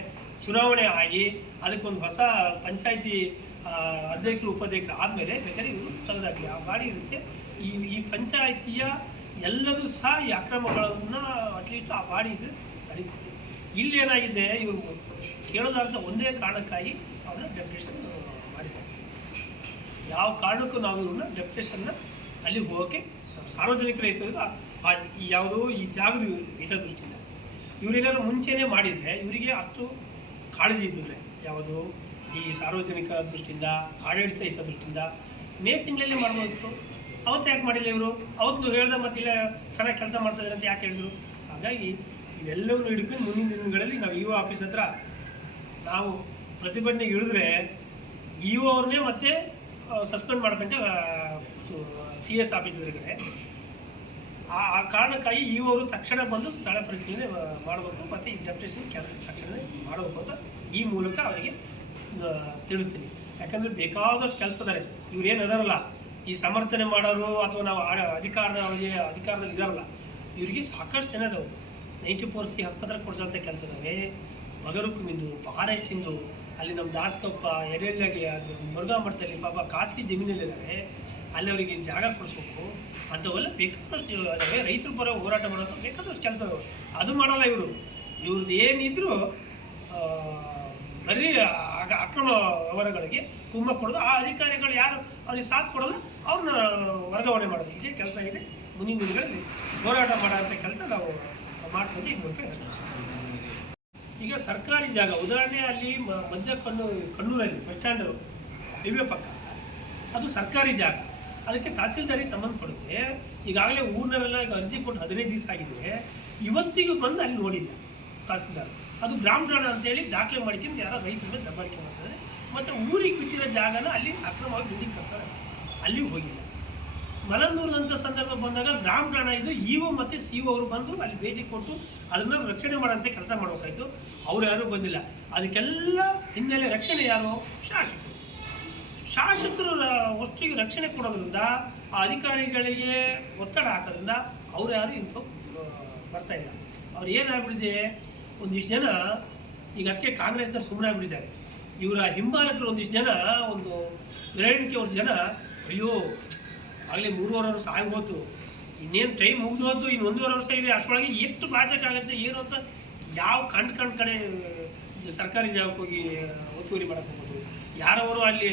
ಚುನಾವಣೆ ಆಗಿ ಅದಕ್ಕೊಂದು ಹೊಸ ಪಂಚಾಯತಿ ಅಧ್ಯಕ್ಷರು ಉಪಾಧ್ಯಕ್ಷರು ಆದಮೇಲೆ ಬೇಕಾದ್ರೆ ಇವರು ತೆಗೆದಾಕಲಿ ಆ ಬಾಡಿ ಇರುತ್ತೆ. ಈ ಪಂಚಾಯಿತಿಯ ಎಲ್ಲರೂ ಸಹ ಈ ಅಕ್ರಮಗಳನ್ನು ಅಟ್ಲೀಸ್ಟ್ ಆ ಬಾಡಿ ಇದ್ರೆ ತಡೀತದೆ. ಇಲ್ಲೇನಾಗಿದೆ, ಇವರು ಕೇಳೋದಾದಂಥ ಒಂದೇ ಕಾರಣಕ್ಕಾಗಿ ಅವನ್ನ ಡೆಪ್ಟೇಷನ್ ಮಾಡಿದ್ದಾರೆ. ಯಾವ ಕಾರಣಕ್ಕೂ ನಾವು ಇವ್ರನ್ನ ಡೆಪ್ಟೇಷನ್ನ ಅಲ್ಲಿ ಹೋಗೋಕ್ಕೆ ಸಾರ್ವಜನಿಕರ ಯಾವುದು ಈ ಜಾಗದ ಹಿತದೃಷ್ಟಿಯಿಂದ ಇವರೇನಾದ್ರು ಮುಂಚೆನೇ ಮಾಡಿದರೆ ಇವರಿಗೆ ಅಷ್ಟು ಕಾಳಜಿ ಇದ್ದಿದ್ರೆ ಯಾವುದು ಈ ಸಾರ್ವಜನಿಕ ದೃಷ್ಟಿಯಿಂದ, ಆಡಳಿತ ಹಿತದೃಷ್ಟಿಯಿಂದ ಮೇ ತಿಂಗಳಲ್ಲಿ ಮಾಡ್ಬೋದಿತ್ತು. ಅವತ್ತು ಯಾಕೆ ಮಾಡಿಲ್ಲ ಇವರು? ಅವತ್ತು ಹೇಳ್ದೆ ಮತ್ತೆ ಇಲ್ಲ ಚೆನ್ನಾಗಿ ಕೆಲಸ ಮಾಡ್ತಾಯಿದ್ದಾರೆ ಅಂತ ಯಾಕೆ ಹೇಳಿದ್ರು? ಹಾಗಾಗಿ ಇವೆಲ್ಲವನ್ನೂ ಹಿಡ್ಕೊಂಡು ಮುಂದಿನ ದಿನಗಳಲ್ಲಿ ನಾವು ಇಒ ಆಫೀಸ್ ಹತ್ರ ನಾವು ಪ್ರತಿಭಟನೆಗೆ ಇಳಿದ್ರೆ ಇಒ ಅವ್ರನ್ನೇ ಮತ್ತೆ ಸಸ್ಪೆಂಡ್ ಮಾಡ್ತಂತೆ CS ಆಫೀಸ್ ಎದುರುಗಡೆ. ಆ ಕಾರಣಕ್ಕಾಗಿ ಇಒ ಅವರು ತಕ್ಷಣ ಬಂದು ಸ್ಥಳ ಪರಿಶೀಲನೆ ಮಾಡಬೇಕು ಮತ್ತು ಈ ಡೆಪ್ಟೇಷನ್ ಕೆಲಸ ತಕ್ಷಣ ಮಾಡಬೇಕು ಅಂತ ಈ ಮೂಲಕ ಅವರಿಗೆ ತಿಳಿಸ್ತೀನಿ. ಯಾಕಂದರೆ ಬೇಕಾದಷ್ಟು ಕೆಲಸ ಇದ್ದಾರೆ. ಇವ್ರೇನು ಅದಾರಲ್ಲ ಈ ಸಮರ್ಥನೆ ಮಾಡೋರು ಅಥವಾ ನಾವು ಅಧಿಕಾರದಲ್ಲಿ ಇದಾರಲ್ಲ, ಇವರಿಗೆ ಸಾಕಷ್ಟು ಜನ ಇದಾವೆ. 94C ಹಕ್ಕತ್ರ ಕೊಡಿಸೋಂಥ ಕೆಲಸ ಇದ್ದಾವೆ. ಮಗರುಕುಮಿಂದು, ಫಾರೆಸ್ಟಿಂದು, ಅಲ್ಲಿ ನಮ್ಮ ದಾಸಕಪ್ಪ ಎಡೆಲ್ಲಾಗಿ ಮುರುಘಾ ಮಠದಲ್ಲಿ ಪಾಪ ಖಾಸಗಿ ಜಮೀನಲ್ಲಿದ್ದಾರೆ, ಅಲ್ಲಿ ಅವರಿಗೆ ಜಾಗ ಕೊಡಿಸ್ಬೇಕು ಅಂಥವೆಲ್ಲ ಬೇಕಾದಷ್ಟು ಅದಾವೆ. ರೈತರ ಪರ ಹೋರಾಟ ಮಾಡೋದು ಬೇಕಾದಷ್ಟು ಕೆಲಸ ಅದು ಮಾಡಲ್ಲ ಇವರು. ಇವ್ರದ್ದು ಏನಿದ್ರು ಬರೀ ಅಕ್ರಮ ವ್ಯವಹಾರಗಳಿಗೆ ಕುಮ್ಮ ಕೊಡೋದು. ಆ ಅಧಿಕಾರಿಗಳು ಯಾರು ಅವ್ರಿಗೆ ಸಾಥ್ ಕೊಡೋಲ್ಲ ಅವ್ರನ್ನ ವರ್ಗಾವಣೆ ಮಾಡೋದು. ಇದೇ ಕೆಲಸ ಇದೆ. ಮುಂದಿನ ದಿನಗಳಲ್ಲಿ ಹೋರಾಟ ಮಾಡೋಂಥ ಕೆಲಸ ನಾವು ಮಾಡ್ಕೊಂಡು ಈ ಮೂಲಕ. ಈಗ ಸರ್ಕಾರಿ ಜಾಗ ಉದಾಹರಣೆ ಅಲ್ಲಿ ಮಧ್ಯ ಕಣ್ಣೂರಲ್ಲಿ ಬಸ್ ಸ್ಟ್ಯಾಂಡ್ ಹೈವೇ ಪಕ್ಕ ಅದು ಸರ್ಕಾರಿ ಜಾಗ, ಅದಕ್ಕೆ ತಹಸೀಲ್ದಾರಿಗೆ ಸಂಬಂಧಪಡುತ್ತೆ. ಈಗಾಗಲೇ ಊರಿನವರೆಲ್ಲ ಈಗ ಅರ್ಜಿ ಕೊಟ್ಟು 15 ದಿವಸ ಆಗಿದೆ, ಇವತ್ತಿಗೂ ಬಂದು ಅಲ್ಲಿ ನೋಡಿಲ್ಲ ತಹಸೀಲ್ದಾರ್. ಅದು ಗ್ರಾಮ ಠಾಣ ಅಂತೇಳಿ ದಾಖಲೆ ಮಾಡಿಕೊಂಡು ಯಾರೋ ರೈತರ ಮೇಲೆ ದಬ್ಬಾಳಿಕೆ ಮಾಡ್ತಾರೆ. ಮತ್ತು ಊರಿಗೆ ಬಿಟ್ಟಿರೋ ಜಾಗನ ಅಲ್ಲಿ ಅಕ್ರಮವಾಗಿ ಬಿಲ್ಡಿಂಗ್ ಕಟ್ತಾರೆ, ಅಲ್ಲಿ ಹೋಗಿಲ್ಲ. ಮಲಂದೂರಿನಂಥ ಸಂದರ್ಭ ಬಂದಾಗ ಗ್ರಾಮ ಠಾಣ ಇದು ಇಒ ಮತ್ತು CO ಅವರು ಬಂದು ಅಲ್ಲಿ ಭೇಟಿ ಕೊಟ್ಟು ಅದನ್ನು ರಕ್ಷಣೆ ಮಾಡೋಂಥ ಕೆಲಸ ಮಾಡಬೇಕಾಯ್ತು. ಅವ್ರು ಯಾರೂ ಬಂದಿಲ್ಲ. ಅದಕ್ಕೆಲ್ಲ ಹಿನ್ನೆಲೆ ರಕ್ಷಣೆ ಯಾರು? ಶಾಸಕರು ಒಟ್ಟಿಗೆ ರಕ್ಷಣೆ ಕೊಡೋದ್ರಿಂದ ಆ ಅಧಿಕಾರಿಗಳಿಗೆ ಒತ್ತಡ ಹಾಕೋದ್ರಿಂದ ಅವ್ರು ಯಾರು ಇಂಥವು ಬರ್ತಾ ಇಲ್ಲ. ಅವ್ರು ಏನಾಗ್ಬಿಟ್ಟಿದೆ, ಒಂದಿಷ್ಟು ಜನ ಈಗ ಅದಕ್ಕೆ ಕಾಂಗ್ರೆಸ್ನ ಸುಮ್ಮನೆ ಆಗ್ಬಿಟ್ಟಿದ್ದಾರೆ. ಇವರ ಹಿಂಬಾಲಕರು ಒಂದಿಷ್ಟು ಜನ, ಒಂದು ಬೆರಳಿಕೆ ಅವ್ರ ಜನ, ಅಯ್ಯೋ ಆಗಲೇ 3.5 ವರ್ಷ ಆಗೋತು, ಇನ್ನೇನು ಟೈಮ್ ಮುಗಿದು ಹೋತು, ಇನ್ನು 1.5 ವರ್ಷ ಇದೆ, ಅಷ್ಟರೊಳಗೆ ಎಷ್ಟು ಪ್ರಾಜೆಕ್ಟ್ ಆಗುತ್ತೆ ಏನು ಅಂತ ಯಾವ ಕಂಡು ಕಡೆ ಸರ್ಕಾರಿ ಜಾಗಕ್ಕೆ ಹೋಗಿ ಒತ್ತುವರಿ ಮಾಡೋಕ್ಕೆ ಹೋಗೋದು. ಯಾರವರು ಅಲ್ಲಿ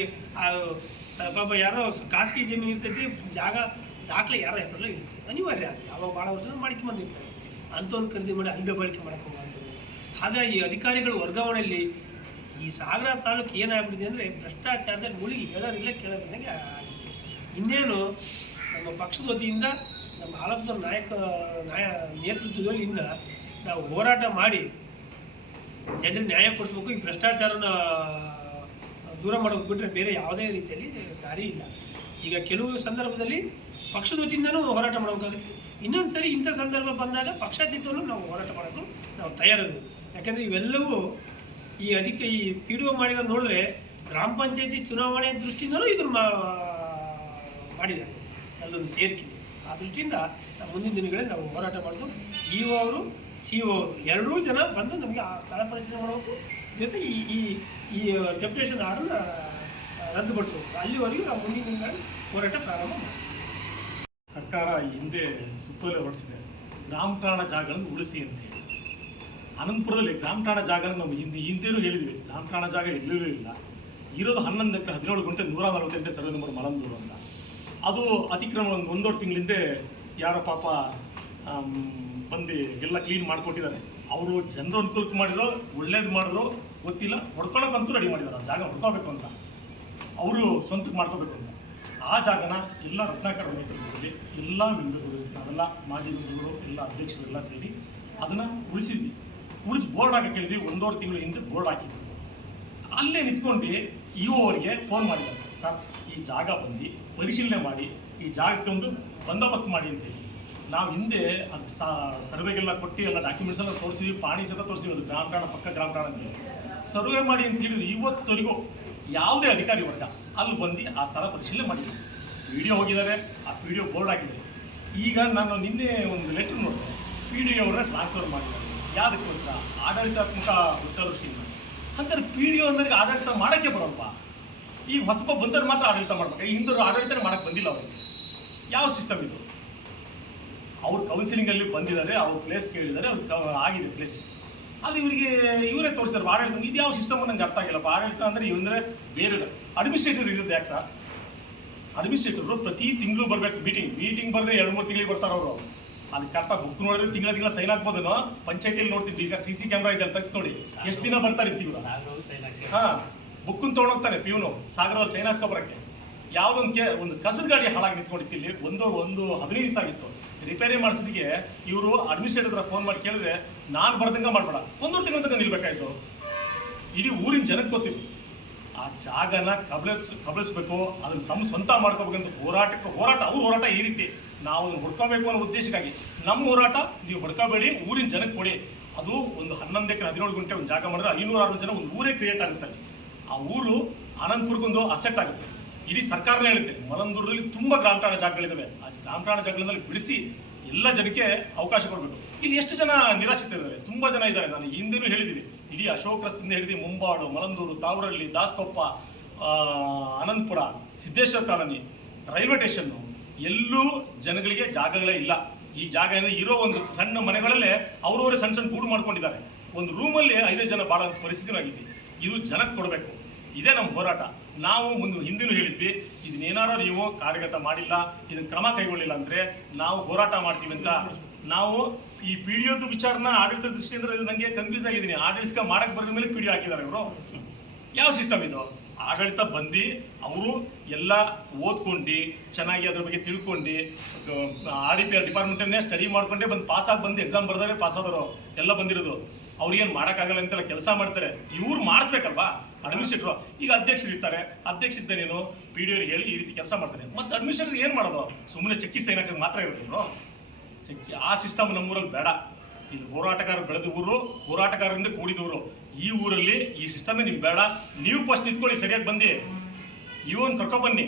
ಪಾಪ ಯಾರೋ ಖಾಸಗಿ ಜಮೀನು ಇರ್ತೈತಿ, ಜಾಗ ದಾಖಲೆ ಯಾರೋ ಹೆಸರಲ್ಲೇ ಇರ್ತೈತಿ, ಅನಿವಾರ್ಯ ಅದು ಯಾವಾಗ ಭಾಳ ವರ್ಷ ಮಾಡ್ಕೊಂಬಂದಿರ್ತಾರೆ, ಅಂಥವ್ನು ಖರೀದಿ ಮಾಡಿ ಅಲ್ಲಿಗೆ ಬಳಕೆ ಮಾಡ್ಕೊಂಬಂಥದ್ದು. ಹಾಗಾಗಿ ಅಧಿಕಾರಿಗಳು ವರ್ಗಾವಣೆಯಲ್ಲಿ ಈ ಸಾಗರ ತಾಲೂಕು ಏನಾಗ್ಬಿಟ್ಟಿದೆ ಅಂದರೆ ಭ್ರಷ್ಟಾಚಾರದಲ್ಲಿ ಮುಳುಗಿ ಹೇಳೋರಿಲ್ಲ ಕೇಳೋರಿಲ್ಲಂಗೆ ಆಗಿದೆ. ಇನ್ನೇನು ನಮ್ಮ ಪಕ್ಷದ ವತಿಯಿಂದ ನಮ್ಮ ಆಲಂಪುರ ನೇತೃತ್ವದಲ್ಲಿಂದ ನಾವು ಹೋರಾಟ ಮಾಡಿ ಜನರಿಗೆ ನ್ಯಾಯ ಕೊಡಿಸ್ಬೇಕು. ಈ ಭ್ರಷ್ಟಾಚಾರನ ದೂರ ಮಾಡೋಕೆ ಬಿಟ್ಟರೆ ಬೇರೆ ಯಾವುದೇ ರೀತಿಯಲ್ಲಿ ದಾರಿ ಇಲ್ಲ. ಈಗ ಕೆಲವು ಸಂದರ್ಭದಲ್ಲಿ ಪಕ್ಷದ ವತಿಯಿಂದನೂ ಹೋರಾಟ ಮಾಡಬೇಕಾಗುತ್ತೆ. ಇನ್ನೊಂದು ಸರಿ ಇಂಥ ಸಂದರ್ಭ ಬಂದಾಗ ಪಕ್ಷಾತೀತವನ್ನು ನಾವು ಹೋರಾಟ ಮಾಡೋಕ್ಕೂ ನಾವು ತಯಾರದು. ಯಾಕೆಂದರೆ ಇವೆಲ್ಲವೂ ಈ ಪಿ ಡಿ ಒ ಮಾಡಿರೋದು ನೋಡಿದ್ರೆ ಗ್ರಾಮ ಪಂಚಾಯತಿ ಚುನಾವಣೆ ದೃಷ್ಟಿಯಿಂದಲೂ ಇದನ್ನು ಮಾಡಿದ್ದಾರೆ, ಅಲ್ಲೊಂದು ಸೇರಿಕೆ. ಆ ದೃಷ್ಟಿಯಿಂದ ನಾವು ಮುಂದಿನ ದಿನಗಳಲ್ಲಿ ನಾವು ಹೋರಾಟ ಮಾಡೋದು. ಇ ಒ ಅವರು ಸಿ ಒ ಅವರು ಎರಡೂ ಜನ ಬಂದು ನಮಗೆ ಆ ಸ್ಥಳ ಪರಿಶೀಲನೆ ಮಾಡಬೇಕು, ಜೊತೆ ಈ ಡೆಪ್ಯುಟೇಷನ್ ಆರ್ಡರ್ನ ರದ್ದುಪಡಿಸಬೇಕು. ಅಲ್ಲಿವರೆಗೂ ನಾವು ಮುಂದಿನ ದಿನಗಳಲ್ಲಿ ಹೋರಾಟ ಪ್ರಾರಂಭ ಮಾಡ್ತೀವಿ. ಸರ್ಕಾರ ಹಿಂದೆ ಸುತ್ತೋಲೆ ಹೊರಡಿಸಿದೆ, ಗ್ರಾಮ ಠಾಣ ಜಾಗಗಳನ್ನು ಉಳಿಸಿ ಅಂತ ಹೇಳಿ. ಅನಂತಪುರದಲ್ಲಿ ಗ್ರಾಮ ಠಾಣ ಜಾಗ ನಾವು ಹಿಂದೇನೂ ಹೇಳಿದ್ವಿ, ಗ್ರಾಮ ಠಾಣ ಜಾಗ ಎಲ್ಲೂ ಇಲ್ಲ. ಇರೋದು 11 ಎಕರೆ 17 ಗುಂಟೆ 148 ಸರ್ವೆ ನಂಬರ್ ಮಲಂದೂರು ಅಂತ. ಅದು ಅತಿಕ್ರಮ ಒಂದೂವರೆ ತಿಂಗಳಿಂದೆ ಯಾರೋ ಪಾಪ ಬಂದು ಎಲ್ಲ ಕ್ಲೀನ್ ಮಾಡಿಕೊಟ್ಟಿದ್ದಾರೆ. ಅವರು ಜನರ ಅನುಕೂಲಕ್ಕೆ ಮಾಡಿರೋ ಒಳ್ಳೇದು ಮಾಡಿದ್ರು ಗೊತ್ತಿಲ್ಲ, ಹೊಡ್ಕೊಳ್ಳೋಕ್ಕಂತೂ ರೆಡಿ ಮಾಡಿದ್ದಾರೆ. ಆ ಜಾಗ ಹೊಡ್ಕೋಬೇಕು ಅಂತ, ಅವರು ಸ್ವಂತಕ್ಕೆ ಮಾಡ್ಕೋಬೇಕು ಅಂತ. ಆ ಜಾಗನ ಎಲ್ಲ ರತ್ನಾಕರ ನೇತೃತ್ವದಲ್ಲಿ ಎಲ್ಲ ಮೆಂಬರ್ಗಳು, ನಾವೆಲ್ಲ ಮಾಜಿ ಮೆಂಬರ್ಗಳು, ಎಲ್ಲ ಅಧ್ಯಕ್ಷರು ಎಲ್ಲ ಸೇರಿ ಅದನ್ನು ಉಳಿಸಿದ್ವಿ. ಬೋರ್ಡ್ ಹಾಕಿ ಕೇಳಿದ್ವಿ. 1.5 ತಿಂಗಳ ಹಿಂದೆ ಬೋರ್ಡ್ ಹಾಕಿದ್ವಿ. ಅಲ್ಲೇ ನಿಂತ್ಕೊಂಡು ಇ ಒ ಅವರಿಗೆ ಫೋನ್ ಮಾಡಿದ್ದಾರೆ, ಸರ್ ಈ ಜಾಗ ಬಂದು ಪರಿಶೀಲನೆ ಮಾಡಿ ಈ ಜಾಗಕ್ಕೆ ಒಂದು ಬಂದೋಬಸ್ತ್ ಮಾಡಿ ಅಂತೇಳಿ. ನಾವು ಹಿಂದೆ ಅದು ಸರ್ವೆಗೆಲ್ಲ ಕೊಟ್ಟು ಎಲ್ಲ ಡಾಕ್ಯುಮೆಂಟ್ಸ್ ಎಲ್ಲ ತೋರಿಸಿದ್ವಿ, ಪಾಣಿ ಸಹ ತೋರಿಸಿದ್ವಿ. ಅದು ಗ್ರಾಮ ಠಾಣ ಪಕ್ಕ ಗ್ರಾಮ ಠಾಣ ಅಂತ ಸರ್ವೆ ಮಾಡಿ ಅಂತ ಹೇಳಿದ್ರು. ಇವತ್ತವರೆಗೂ ಯಾವುದೇ ಅಧಿಕಾರಿ ವರ್ಗ ಅಲ್ಲಿ ಬಂದು ಆ ಸ್ಥಳ ಪರಿಶೀಲನೆ ಮಾಡಿದ್ರು. ವಿಡಿಯೋ ಹೋಗಿದ್ದಾರೆ, ಆ ವಿಡಿಯೋ ಬೋರ್ಡ್ ಹಾಕಿದ್ದಾರೆ. ಈಗ ನಾನು ನಿನ್ನೆ ಒಂದು ಲೆಟ್ರ್ ನೋಡಿದೆ, ಪಿ ಡಿ ಅವರನ್ನ ಟ್ರಾನ್ಸ್ಫರ್ ಮಾಡಿದ್ದಾರೆ. ಯಾವುದಕ್ಕೋಸ್ಕರ? ಆಡಳಿತಾತ್ಮಕ ದೃಷ್ಟಿಯಿಂದ. ಹಂಗಾರೆ ಪಿ ಡಿ ಅವರಿಗೆ ಆಡಳಿತ ಮಾಡೋಕ್ಕೆ ಬರೋಲ್ವಾ? ಈಗ ಹೊಸಬ ಬಂದವ್ರು ಮಾತ್ರ ಆಡಳಿತ ಮಾಡ್ಬೇಕು, ಈ ಹಿಂದೂರು ಆಡಳಿತನೇ ಮಾಡಕ್ಕೆ ಬಂದಿಲ್ಲ ಅವರಿಗೆ. ಯಾವ ಸಿಸ್ಟಮ್ ಇದು? ಅವ್ರು ಕೌನ್ಸಿಲಿಂಗಲ್ಲಿ ಬಂದಿದ್ದಾರೆ, ಅವ್ರ ಪ್ಲೇಸ್ ಕೇಳಿದ್ದಾರೆ, ಅವ್ರು ಆಗಿದೆ ಪ್ಲೇಸ್. ಆದರೆ ಇವರೇ ತೋರಿಸ್ತಾರೆ ಆಡಳಿತ. ಇದು ಯಾವ ಸಿಸ್ಟಮ್ ನಂಗೆ ಅರ್ಥ ಆಗಿಲ್ಲಪ್ಪ. ಆಡಳಿತ ಅಂದರೆ ಇವಂದರೆ ಬೇರೆ ಅಡ್ಮಿನಿಸ್ಟ್ರೇಟರ್ ಇರುತ್ತೆ. ಯಾಕೆ ಸರ್? ಅಡ್ಮಿನಿಸ್ಟ್ರೇಟರು ಪ್ರತಿ ತಿಂಗಳು ಬರಬೇಕು ಮೀಟಿಂಗ್ ಬರದೆ 2-3 ತಿಂಗಳಿಗೆ ಬರ್ತಾರೆ ಅವರು. ಅಲ್ಲಿ ಕರೆಕ್ಟಾಗಿ ಬುಕ್ ನೋಡಿದ್ರೆ ತಿಂಗಳ ಸೈನ್ ಹಾಕ್ಬೋದೇನೋ. ಪಂಚಾಯತಿಯಲ್ಲಿ ನೋಡ್ತಿದ್ವಿ, ಈಗ CC ಕ್ಯಾಮ್ರಾ ಇದೆ, ತೆಗ್ಸ್ ನೋಡಿ ಎಷ್ಟು ದಿನ ಬರ್ತಾರೆ ಇರ್ತೀವಿ. ಹಾಂ, ಬುಕ್ಕನ್ನು ತೊಗೊಂಡೋಗ್ತಾನೆ ಪಿಯೂನು ಸಾಗರದಲ್ಲಿ ಸೈನ್ ಹಾಕ್ಸ್ಕೊಬರಕ್ಕೆ. ಒಂದು ಕಸದ ಗಾಡಿ ಹಾಳಾಗಿ ನಿಂತ್ಕೊಂಡಿತ್ತು. ಒಂದು 15 ದಿವಸ ಆಗಿತ್ತು. ರಿಪೇರಿ ಮಾಡಿಸಿದಿಗೆ ಇವರು ಅಡ್ಮಿನಿಸ್ಟ್ರೇಟರ್ ಹತ್ರ ಫೋನ್ ಮಾಡಿ ಕೇಳಿದ್ರೆ, ನಾನು ಬರ್ದಂಗೆ ಮಾಡಬೇಡ, 1 ತಿಂಗಳ ತನಕ ನಿಲ್ಬೇಕಾಯ್ತು. ಇಡೀ ಊರಿನ ಜನಕ್ಕೆ ಗೊತ್ತಿತ್ತು. ಆ ಜಾಗನ ಕಬಳಿಸ್ಬೇಕು, ಅದನ್ನು ತಮ್ಮ ಸ್ವಂತ ಮಾಡ್ಕೋಬೇಕಂತ ಹೋರಾಟ ಈ ರೀತಿ. ನಾವು ಅದನ್ನು ಹುಡ್ಕೋಬೇಕು ಅನ್ನೋ ಉದ್ದೇಶಕ್ಕಾಗಿ ನಮ್ಮ ಹೋರಾಟ. ನೀವು ಹುಡ್ಕೋಬೇಡಿ, ಊರಿನ ಜನಕ್ಕೆ ಕೊಡಿ. ಅದು ಒಂದು 11 ಎಕರೆ 17 ಗುಂಟೆ ಒಂದು ಜಾಗ ಮಾಡಿದ್ರೆ 560 ಜನ ಒಂದು ಊರೇ ಕ್ರಿಯೇಟ್ ಆಗುತ್ತೆ. ಆ ಊರು ಅನಂತಪುರಕ್ಕೊಂದು ಅಸೆಟ್ ಆಗುತ್ತೆ. ಇಡೀ ಸರ್ಕಾರನೇ ಹೇಳುತ್ತೆ, ಮಲಂದೂರಲ್ಲಿ ತುಂಬ ಗ್ರಾಮ ಠಾಣ ಜಾಗಗಳಿದ್ದಾವೆ, ಆ ಗ್ರಾಮ ಠಾಣ ಜಾಗಗಳಲ್ಲಿ ಬಿಡಿಸಿ ಎಲ್ಲ ಜನಕ್ಕೆ ಅವಕಾಶ ಕೊಡಬೇಕು. ಇಲ್ಲಿ ಎಷ್ಟು ಜನ ನಿರಾಶ್ರಿತರಿದ್ದಾರೆ? ತುಂಬ ಜನ ಇದ್ದಾರೆ. ನಾನು ಹಿಂದೆನೂ ಹೇಳಿದ್ದೀನಿ, ಇಡೀ ಅಶೋಕ್ ರಸ್ತೆಯಿಂದ ಹಿಡಿದು Mumbadu, Malandur, Tavarahalli, Dasakoppa, Anantapura, Siddeshwara colony, railway station, ಎಲ್ಲೂ ಜನಗಳಿಗೆ ಜಾಗಗಳೇ ಇಲ್ಲ. ಈ ಜಾಗ ಇರೋ ಒಂದು ಸಣ್ಣ ಮನೆಗಳಲ್ಲೇ ಅವರವರೇ ಸಣ್ಣ ಗೂಡು ಮಾಡ್ಕೊಂಡಿದ್ದಾರೆ. ಒಂದು ರೂಮಲ್ಲಿ 5 ಜನ ಬಾಳೋ ಪರಿಸ್ಥಿತಿ ಆಗಿದೆ. ಇದು ಜನಕ್ಕೆ ಕೊಡಬೇಕು. ಇದೇ ನಮ್ಮ ಹೋರಾಟ. ನಾವು ಹಿಂದಿನೂ ಹೇಳಿದ್ವಿ, ಇದನ್ನೇನಾರು ನೀವು ಕಾರ್ಯಗತ ಮಾಡಿಲ್ಲ, ಇದನ್ನ ಕ್ರಮ ಕೈಗೊಳ್ಳಿಲ್ಲ ಅಂದರೆ ನಾವು ಹೋರಾಟ ಮಾಡ್ತೀವಿ ಅಂತ. ನಾವು ಈ ಪಿ ಡಿ ಒದ್ದು ವಿಚಾರನ ಆಡಳಿತ ದೃಷ್ಟಿಯಿಂದ ನನಗೆ ಕನ್ಫ್ಯೂಸ್ ಆಗಿದ್ದೀನಿ. ಆಡಳಿತ ಮಾಡಕ್ಕೆ ಬರೋದ ಮೇಲೆ ಪಿ ಡಿ ಹಾಕಿದ್ದಾರೆ ಇವರು. ಯಾವ ಸಿಸ್ಟಮ್ ಇದು? ಆಡಳಿತ ಬಂದು ಅವರು ಎಲ್ಲ ಓದ್ಕೊಂಡು ಚೆನ್ನಾಗಿ ಅದ್ರ ಬಗ್ಗೆ ತಿಳ್ಕೊಂಡು RDPR ಡಿಪಾರ್ಟ್ಮೆಂಟನ್ನೇ ಸ್ಟಡಿ ಮಾಡ್ಕೊಂಡೇ ಬಂದು ಎಕ್ಸಾಮ್ ಬರ್ದಾರೆ ಪಾಸಾದವರು ಎಲ್ಲ ಬಂದಿರೋದು. ಅವ್ರಿಗೇನು ಮಾಡೋಕ್ಕಾಗಲ್ಲ ಅಂತೆಲ್ಲ ಕೆಲಸ ಮಾಡ್ತಾರೆ. ಇವ್ರು ಮಾಡಿಸ್ಬೇಕಲ್ವಾ ಅಡ್ಮಿನಿಸ್ಟ್ರೇಟ್ರು. ಈಗ ಅಧ್ಯಕ್ಷರು ಇರ್ತಾರೆ, ಅಧ್ಯಕ್ಷರಿದ್ದೇನೇನು ಪಿ ಡಿ ಅವ್ರಿಗೆ ಹೇಳಿ ಈ ರೀತಿ ಕೆಲಸ ಮಾಡ್ತಾರೆ. ಮತ್ತು ಅಡ್ಮಿನಿಸ್ಟ್ರೇಟರ್ ಏನು ಮಾಡೋದು? ಸುಮ್ಮನೆ ಚೆಕ್ಕಿ ಸೈನ್ ಹಾಕಿ ಮಾತ್ರ ಇರೋದು. ಚೆಕ್ಕಿ ಆ ಸಿಸ್ಟಮ್ ನಮ್ಮೂರಲ್ಲಿ ಬೇಡ. ಇದು ಹೋರಾಟಗಾರರು ಬೆಳೆದ ಊರು, ಹೋರಾಟಗಾರರಿಂದ ಕೂಡಿದವರು. ಈ ಊರಲ್ಲಿ ಈ ಸಿಸ್ಟಮೇ ನಿಮ್ಗೆ ಬೇಡ. ನೀವು ಫಸ್ಟ್ ನಿಂತ್ಕೊಳ್ಳಿ, ಸರಿಯಾಗಿ ಬಂದು ಇವನ್ ಕರ್ಕೊಬನ್ನಿ.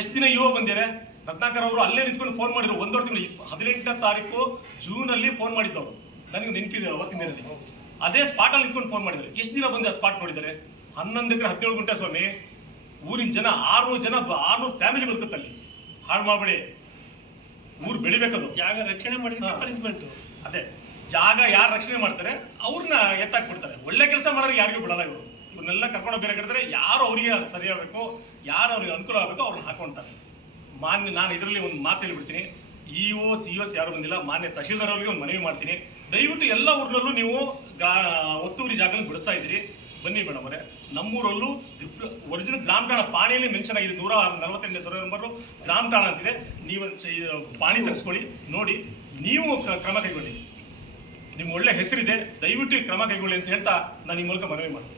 ಎಷ್ಟು ದಿನ ಬಂದಿದ್ದಾರೆ? ರತ್ನಾಕರ್ ಅವರು ಅಲ್ಲೇ ನಿಂತ್ಕೊಂಡು ಫೋನ್ ಮಾಡಿದ್ರು. 1.5 ತಿಂಗಳು 18ನೇ ತಾರೀಕು ಜೂನಲ್ಲಿ ಫೋನ್ ಮಾಡಿದ್ದವರು. ನನಗೆ ನೆನಪಿದೆ ಅವತ್ತಿನ ದಿನದಲ್ಲಿ. ಅದೇ ಸ್ಪಾಟಲ್ಲಿ ನಿಂತ್ಕೊಂಡು ಫೋನ್ ಮಾಡಿದ್ದಾರೆ. ಎಷ್ಟು ದಿನ ಬಂದು ಆ ಸ್ಪಾಟ್ ನೋಡಿದ್ದಾರೆ? 11 ಎಕರೆ 17 ಗುಂಟೆ ಸ್ವಾಮಿ. ಊರಿನ ಜನ 600 ಫ್ಯಾಮಿಲಿ ಬದುಕುತ್ತಲ್ಲಿ. ಹಾಳು ಮಾಡಬೇಡಿ, ಊರು ಬೆಳಿಬೇಕದು. ಜಾಗ ರಕ್ಷಣೆ ಮಾಡಿದ್ರೆ ಪನಿಷ್ಮೆಂಟ್. ಅದೇ ಜಾಗ ಯಾರು ರಕ್ಷಣೆ ಮಾಡ್ತಾರೆ ಅವ್ರನ್ನ ಎತ್ತಾಕ್ಬಿಡ್ತಾರೆ. ಒಳ್ಳೆ ಕೆಲಸ ಮಾಡೋರು ಯಾರಿಗೂ ಬಿಡಲ್ಲ ಇವರು. ಇವ್ರನ್ನೆಲ್ಲ ಕರ್ಕೊಂಡು ಬೇರೆ ಕಡೆ ಯಾರು ಅವರಿಗೆ ಸರಿಯಾಗಬೇಕು, ಯಾರು ಅವ್ರಿಗೆ ಅನುಕೂಲ ಆಗಬೇಕು ಅವ್ರನ್ನ ಹಾಕೊಂತಾರೆ. ನಾನು ಇದರಲ್ಲಿ ಒಂದು ಮಾತು ಹೇಳ್ಬಿಡ್ತೀನಿ, ಇಒ COs ಯಾರು ಬಂದಿಲ್ಲ, ಮಾನ್ಯ ತಹಶೀಲ್ದಾರ್ ಅವರಿಗೆ ಒಂದು ಮನವಿ ಮಾಡ್ತೀನಿ, ದಯವಿಟ್ಟು ಎಲ್ಲ ಊರಿನಲ್ಲೂ ನೀವು ಒತ್ತುವರಿ ಜಾಗಗಳನ್ನು ಬಿಡಿಸ್ತಾ ಇದ್ದೀರಿ. ಬನ್ನಿ ಮೇಡಮ್ ಅವರೇ, ನಮ್ಮೂರಲ್ಲೂ ಒರಿಜಿನಲ್ ಗ್ರಾಮ ಠಾಣ ಪಾಣಿಯಲ್ಲಿ ಮೆನ್ಷನ್ ಆಗಿದೆ, 148 ಸರ್ವೆ ನಂಬರು ಗ್ರಾಮ ಠಾಣ ಅಂತಿದೆ. ನೀವು ಪಾಣಿ ತೆಗೆಸ್ಕೊಳ್ಳಿ, ನೋಡಿ, ನೀವು ಕ್ರಮ ಕೈಗೊಳ್ಳಿ. ನಿಮ್ಗೆ ಒಳ್ಳೆ ಹೆಸರಿದೆ, ದಯವಿಟ್ಟು ಕ್ರಮ ಕೈಗೊಳ್ಳಿ ಅಂತ ಹೇಳ್ತಾ ನಾನು ಈ ಮೂಲಕ ಮನವಿ ಮಾಡ್ತೀನಿ.